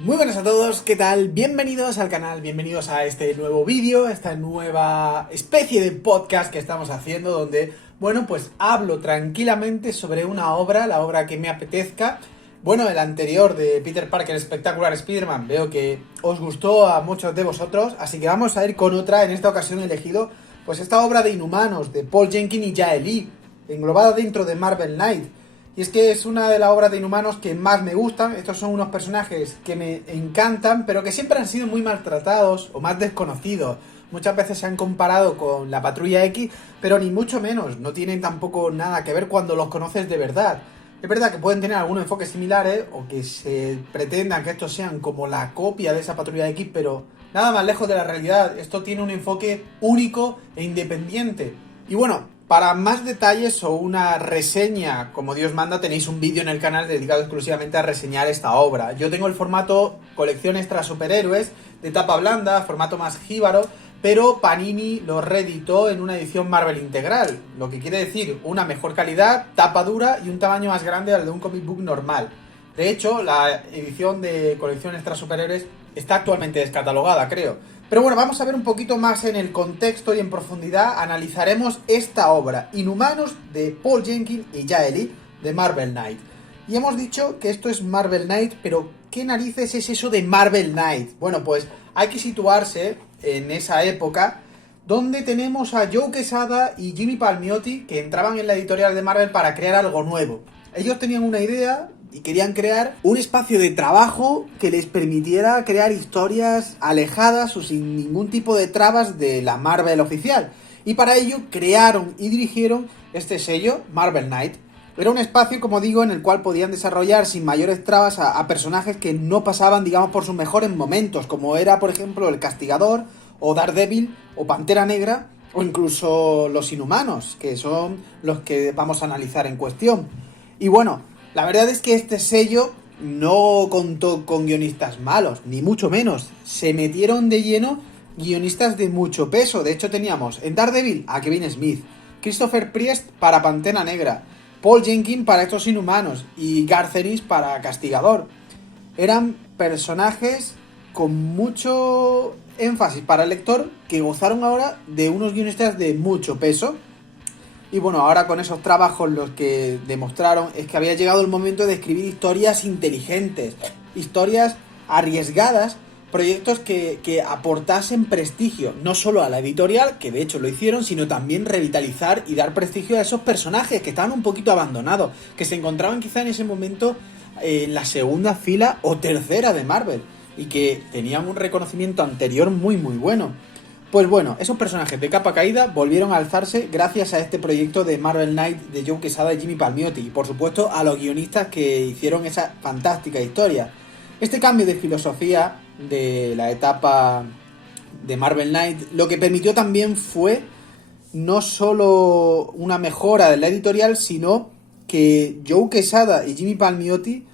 Muy buenas a todos, ¿qué tal? Bienvenidos al canal, bienvenidos a este nuevo vídeo, a esta nueva especie de podcast que estamos haciendo donde, bueno, pues hablo tranquilamente sobre una obra, la obra que me apetezca. Bueno, el anterior de Peter Parker, Espectacular Spider-Man, veo que os gustó a muchos de vosotros, así que vamos a ir con otra. En esta ocasión he elegido pues esta obra de Inhumanos, de Paul Jenkins y Jae Lee, englobada dentro de Marvel Knight. Y es que es una de las obras de Inhumanos que más me gustan. Estos son unos personajes que me encantan, pero que siempre han sido muy maltratados o más desconocidos. Muchas veces se han comparado con la Patrulla X, pero ni mucho menos. No tienen tampoco nada que ver cuando los conoces de verdad. Es verdad que pueden tener algunos enfoques similares o que se pretendan que estos sean como la copia de esa Patrulla X, pero nada más lejos de la realidad. Esto tiene un enfoque único e independiente. Y bueno, para más detalles o una reseña, como Dios manda, tenéis un vídeo en el canal dedicado exclusivamente a reseñar esta obra. Yo tengo el formato colección extra superhéroes, de tapa blanda, formato más jíbaro, pero Panini lo reeditó en una edición Marvel integral, lo que quiere decir una mejor calidad, tapa dura y un tamaño más grande al de un comic book normal. De hecho, la edición de colección extra superhéroes está actualmente descatalogada, creo. Pero bueno, vamos a ver un poquito más en el contexto y en profundidad. Analizaremos esta obra, Inhumanos, de Paul Jenkins y Jae Lee, de Marvel Knight. Y hemos dicho que esto es Marvel Knight, pero ¿qué narices es eso de Marvel Knight? Bueno, pues hay que situarse en esa época donde tenemos a Joe Quesada y Jimmy Palmiotti que entraban en la editorial de Marvel para crear algo nuevo. Ellos tenían una idea y querían crear un espacio de trabajo que les permitiera crear historias alejadas o sin ningún tipo de trabas de la Marvel oficial. Y para ello crearon y dirigieron este sello, Marvel Knight. Era un espacio, como digo, en el cual podían desarrollar sin mayores trabas a personajes que no pasaban, digamos, por sus mejores momentos, como era, por ejemplo, el Castigador, o Daredevil, o Pantera Negra, o incluso los Inhumanos, que son los que vamos a analizar en cuestión. Y bueno, la verdad es que este sello no contó con guionistas malos, ni mucho menos. Se metieron de lleno guionistas de mucho peso. De hecho, teníamos en Daredevil a Kevin Smith, Christopher Priest para Pantera Negra, Paul Jenkins para estos Inhumanos y Garth Ennis para Castigador. Eran personajes con mucho énfasis para el lector que gozaron ahora de unos guionistas de mucho peso. Y bueno, ahora con esos trabajos los que demostraron es que había llegado el momento de escribir historias inteligentes, historias arriesgadas, proyectos que aportasen prestigio, no solo a la editorial, que de hecho lo hicieron, sino también revitalizar y dar prestigio a esos personajes que estaban un poquito abandonados, que se encontraban quizá en ese momento en la segunda fila o tercera de Marvel, y que tenían un reconocimiento anterior muy muy bueno. Pues bueno, esos personajes de capa caída volvieron a alzarse gracias a este proyecto de Marvel Knight de Joe Quesada y Jimmy Palmiotti, y por supuesto a los guionistas que hicieron esa fantástica historia. Este cambio de filosofía de la etapa de Marvel Knight lo que permitió también fue no solo una mejora de la editorial, sino que Joe Quesada y Jimmy Palmiotti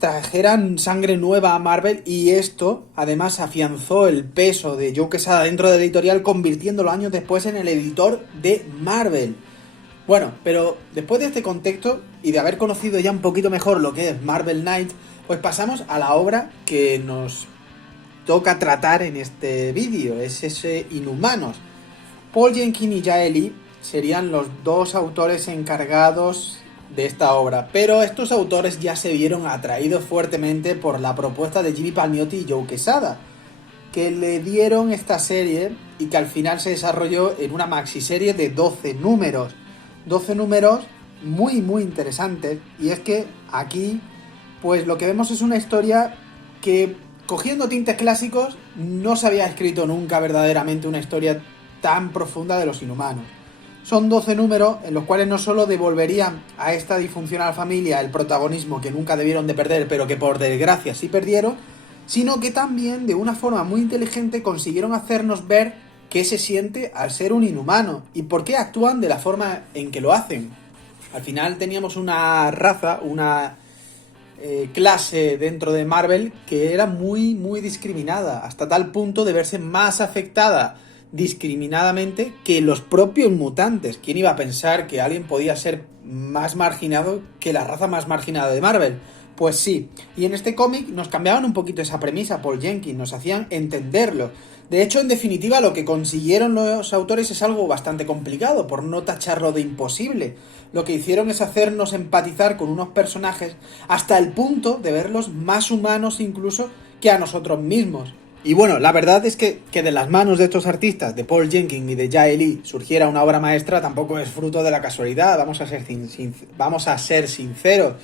trajeran sangre nueva a Marvel, y esto además afianzó el peso de Joe Quesada dentro de la editorial, convirtiéndolo años después en el editor de Marvel. Bueno, pero después de este contexto y de haber conocido ya un poquito mejor lo que es Marvel Knight, pues pasamos a la obra que nos toca tratar en este vídeo, es ese Inhumanos. Paul Jenkins y Jae Lee serían los dos autores encargados de esta obra, pero estos autores ya se vieron atraídos fuertemente por la propuesta de Jimmy Palmiotti y Joe Quesada, que le dieron esta serie y que al final se desarrolló en una maxiserie de 12 números. 12 números muy muy interesantes, y es que aquí pues lo que vemos es una historia que, cogiendo tintes clásicos, no se había escrito nunca verdaderamente una historia tan profunda de los Inhumanos. Son 12 números en los cuales no solo devolverían a esta disfuncional familia el protagonismo que nunca debieron de perder, pero que por desgracia sí perdieron, sino que también de una forma muy inteligente consiguieron hacernos ver qué se siente al ser un inhumano y por qué actúan de la forma en que lo hacen. Al final teníamos una raza, una clase dentro de Marvel que era muy muy discriminada, hasta tal punto de verse más afectada discriminadamente que los propios mutantes. ¿Quién iba a pensar que alguien podía ser más marginado que la raza más marginada de Marvel? Pues sí, y en este cómic nos cambiaban un poquito esa premisa, Paul Jenkins, nos hacían entenderlo. De hecho, en definitiva, lo que consiguieron los autores es algo bastante complicado, por no tacharlo de imposible. Lo que hicieron es hacernos empatizar con unos personajes hasta el punto de verlos más humanos incluso que a nosotros mismos. Y bueno, la verdad es que de las manos de estos artistas, de Paul Jenkins y de Jae Lee, surgiera una obra maestra tampoco es fruto de la casualidad, vamos a ser sinceros.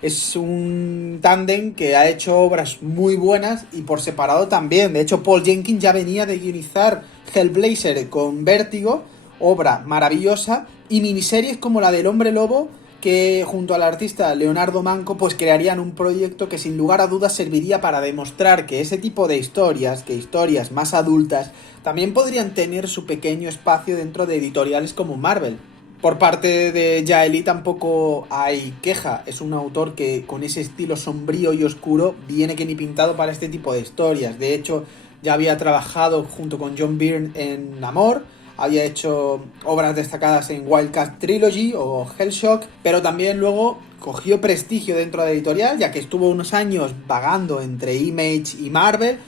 Es un tándem que ha hecho obras muy buenas y por separado también. De hecho, Paul Jenkins ya venía de guionizar Hellblazer con Vértigo, obra maravillosa, y miniseries como la del Hombre Lobo, que junto al artista Leonardo Manco pues crearían un proyecto que sin lugar a dudas serviría para demostrar que ese tipo de historias, que historias más adultas, también podrían tener su pequeño espacio dentro de editoriales como Marvel. Por parte de Jae Lee tampoco hay queja, es un autor que con ese estilo sombrío y oscuro viene que ni pintado para este tipo de historias. De hecho, ya había trabajado junto con John Byrne en Namor, había hecho obras destacadas en Wildcat Trilogy o Hellshock, pero también luego cogió prestigio dentro de la editorial, ya que estuvo unos años vagando entre Image y Marvel,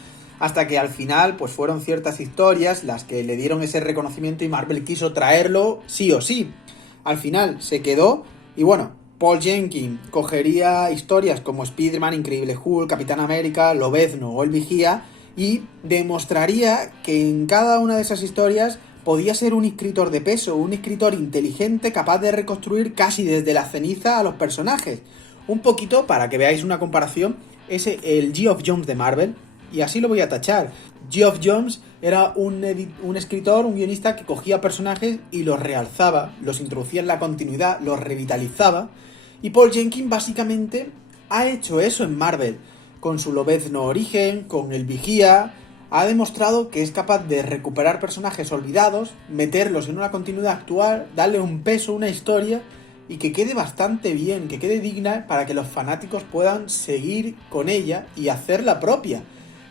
hasta que al final pues fueron ciertas historias las que le dieron ese reconocimiento y Marvel quiso traerlo sí o sí. Al final se quedó y bueno, Paul Jenkins cogería historias como Spider-Man, Increíble Hulk, Capitán América, Lobezno o El Vigía y demostraría que en cada una de esas historias podía ser un escritor de peso, un escritor inteligente capaz de reconstruir casi desde la ceniza a los personajes. Un poquito, para que veáis una comparación, es el Geoff Johns de Marvel. Y así lo voy a tachar. Geoff Johns era un escritor, un guionista que cogía personajes y los realzaba, los introducía en la continuidad, los revitalizaba. Y Paul Jenkins básicamente ha hecho eso en Marvel. Con su Lobezno Origen, con El Vigía, ha demostrado que es capaz de recuperar personajes olvidados, meterlos en una continuidad actual, darle un peso, una historia y que quede bastante bien, que quede digna para que los fanáticos puedan seguir con ella y hacerla propia.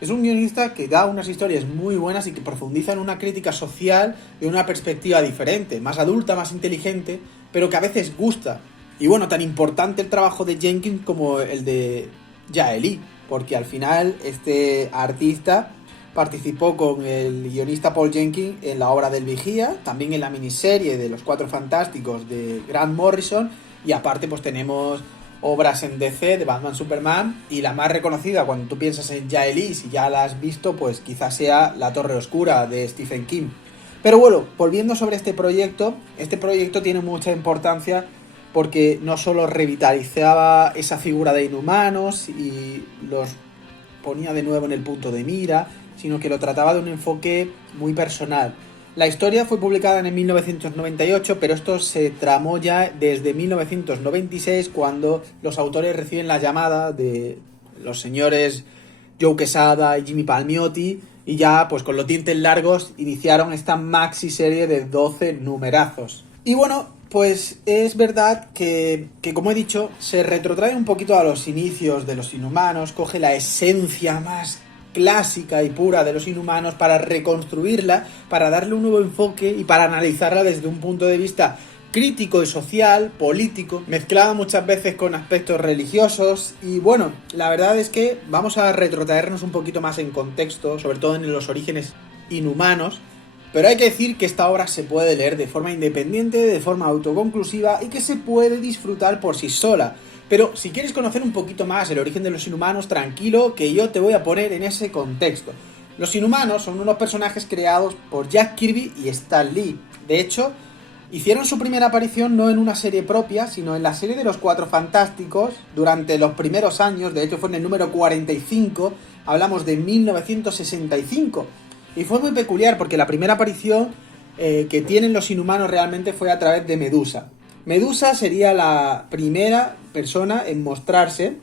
Es un guionista que da unas historias muy buenas y que profundiza en una crítica social de una perspectiva diferente, más adulta, más inteligente, pero que a veces gusta. Y bueno, tan importante el trabajo de Jenkins como el de Jae Lee, porque al final este artista participó con el guionista Paul Jenkins en la obra del Vigía, también en la miniserie de Los Cuatro Fantásticos de Grant Morrison, y aparte pues tenemos obras en DC de Batman, Superman, y la más reconocida cuando tú piensas en Jae Lee, si ya la has visto, pues quizás sea La Torre Oscura de Stephen King. Pero bueno, volviendo sobre este proyecto tiene mucha importancia porque no solo revitalizaba esa figura de Inhumanos y los ponía de nuevo en el punto de mira, sino que lo trataba de un enfoque muy personal. La historia fue publicada en 1998, pero esto se tramó ya desde 1996, cuando los autores reciben la llamada de los señores Joe Quesada y Jimmy Palmiotti, y ya pues con los dientes largos iniciaron esta maxi serie de 12 numerazos. Y bueno, pues es verdad que como he dicho, se retrotrae un poquito a los inicios de los Inhumanos, coge la esencia más clásica y pura de los Inhumanos para reconstruirla, para darle un nuevo enfoque y para analizarla desde un punto de vista crítico y social, político, mezclado muchas veces con aspectos religiosos. Y bueno, la verdad es que vamos a retrotraernos un poquito más en contexto, sobre todo en los orígenes inhumanos. Pero hay que decir que esta obra se puede leer de forma independiente, de forma autoconclusiva y que se puede disfrutar por sí sola. Pero si quieres conocer un poquito más el origen de los Inhumanos, tranquilo, que yo te voy a poner en ese contexto. Los Inhumanos son unos personajes creados por Jack Kirby y Stan Lee. De hecho, hicieron su primera aparición no en una serie propia, sino en la serie de los Cuatro Fantásticos durante los primeros años. De hecho, fue en el número 45, hablamos de 1965. Y fue muy peculiar porque la primera aparición que tienen los Inhumanos realmente fue a través de Medusa. Medusa sería la primera persona en mostrarse,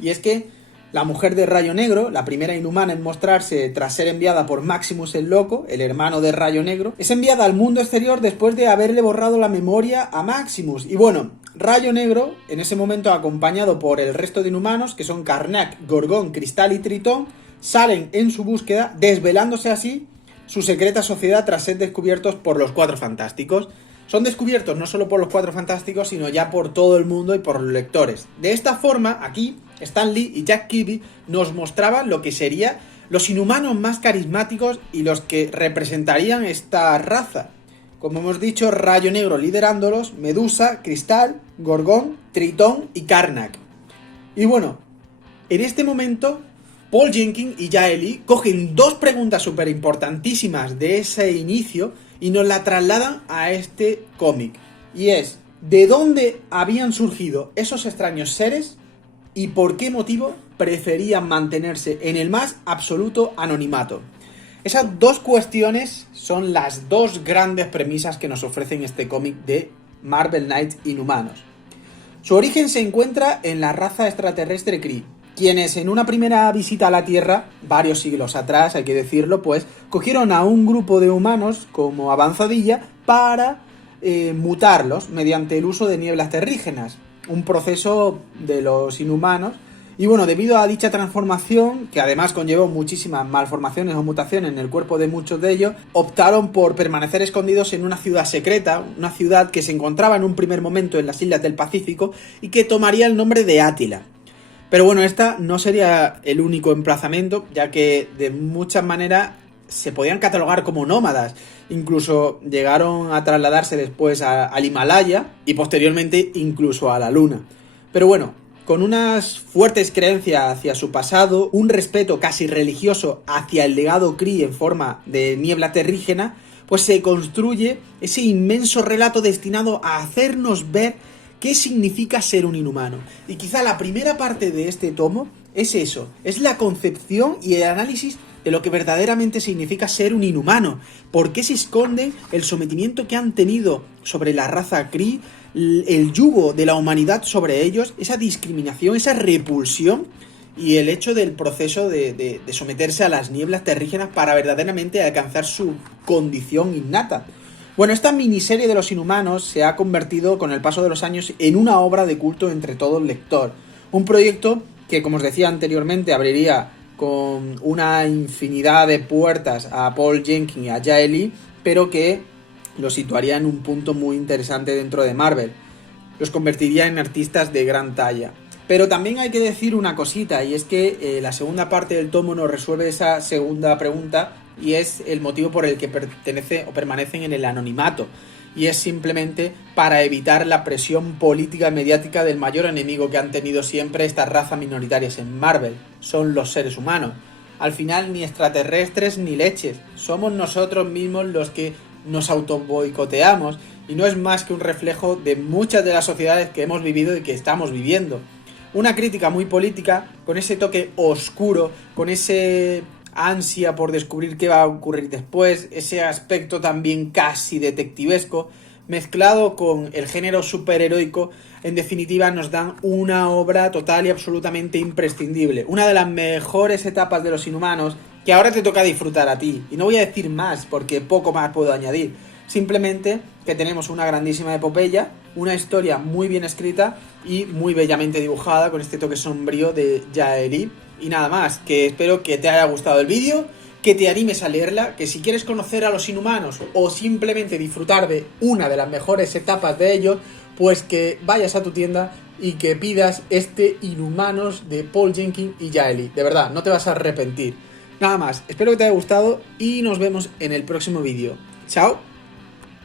y es que la mujer de Rayo Negro, la primera inhumana en mostrarse tras ser enviada por Maximus el Loco, el hermano de Rayo Negro, es enviada al mundo exterior después de haberle borrado la memoria a Maximus. Y bueno, Rayo Negro, en ese momento acompañado por el resto de inhumanos, que son Karnak, Gorgón, Cristal y Tritón, salen en su búsqueda, desvelándose así su secreta sociedad tras ser descubiertos por los Cuatro Fantásticos. Son descubiertos no solo por los Cuatro Fantásticos, sino ya por todo el mundo y por los lectores. De esta forma, aquí Stan Lee y Jack Kirby nos mostraban lo que serían los inhumanos más carismáticos y los que representarían esta raza. Como hemos dicho, Rayo Negro liderándolos, Medusa, Cristal, Gorgón, Tritón y Karnak. Y bueno, en este momento Paul Jenkins y Jae Lee cogen dos preguntas súper importantísimas de ese inicio y nos la trasladan a este cómic. Y es, ¿de dónde habían surgido esos extraños seres y por qué motivo preferían mantenerse en el más absoluto anonimato? Esas dos cuestiones son las dos grandes premisas que nos ofrecen este cómic de Marvel Knights Inhumanos. Su origen se encuentra en la raza extraterrestre Kree, quienes en una primera visita a la Tierra, varios siglos atrás, hay que decirlo, pues, cogieron a un grupo de humanos como avanzadilla para mutarlos mediante el uso de nieblas terrígenas, un proceso de los inhumanos. Y bueno, debido a dicha transformación, que además conllevó muchísimas malformaciones o mutaciones en el cuerpo de muchos de ellos, optaron por permanecer escondidos en una ciudad secreta, una ciudad que se encontraba en un primer momento en las islas del Pacífico y que tomaría el nombre de Átila. Pero bueno, esta no sería el único emplazamiento, ya que de muchas maneras se podían catalogar como nómadas. Incluso llegaron a trasladarse después al Himalaya y posteriormente incluso a la Luna. Pero bueno, con unas fuertes creencias hacia su pasado, un respeto casi religioso hacia el legado Kree en forma de niebla terrígena, pues se construye ese inmenso relato destinado a hacernos ver qué significa ser un inhumano. Y quizá la primera parte de este tomo es eso, es la concepción y el análisis de lo que verdaderamente significa ser un inhumano, por qué se esconde el sometimiento que han tenido sobre la raza Kree, el yugo de la humanidad sobre ellos, esa discriminación, esa repulsión y el hecho del proceso de someterse a las nieblas terrígenas para verdaderamente alcanzar su condición innata. Bueno, esta miniserie de los inhumanos se ha convertido con el paso de los años en una obra de culto entre todo el lector. Un proyecto que, como os decía anteriormente, abriría con una infinidad de puertas a Paul Jenkins y a Jae Lee, pero que los situaría en un punto muy interesante dentro de Marvel. Los convertiría en artistas de gran talla. Pero también hay que decir una cosita, y es que la segunda parte del tomo nos resuelve esa segunda pregunta, y es el motivo por el que permanecen en el anonimato. Y es simplemente para evitar la presión política y mediática del mayor enemigo que han tenido siempre estas razas minoritarias en Marvel. Son los seres humanos. Al final ni extraterrestres ni leches. Somos nosotros mismos los que nos autoboicoteamos y no es más que un reflejo de muchas de las sociedades que hemos vivido y que estamos viviendo. Una crítica muy política, con ese toque oscuro, con ese ansia por descubrir qué va a ocurrir después, ese aspecto también casi detectivesco, mezclado con el género superheroico. En definitiva nos dan una obra total y absolutamente imprescindible, una de las mejores etapas de los inhumanos que ahora te toca disfrutar a ti. Y no voy a decir más porque poco más puedo añadir, simplemente que tenemos una grandísima epopeya, una historia muy bien escrita y muy bellamente dibujada con este toque sombrío de Jae Lee. Y nada más, que espero que te haya gustado el vídeo, que te animes a leerla, que si quieres conocer a los inhumanos o simplemente disfrutar de una de las mejores etapas de ellos, pues que vayas a tu tienda y que pidas este Inhumanos de Paul Jenkins y Jae Lee. De verdad, no te vas a arrepentir. Nada más, espero que te haya gustado y nos vemos en el próximo vídeo. ¡Chao!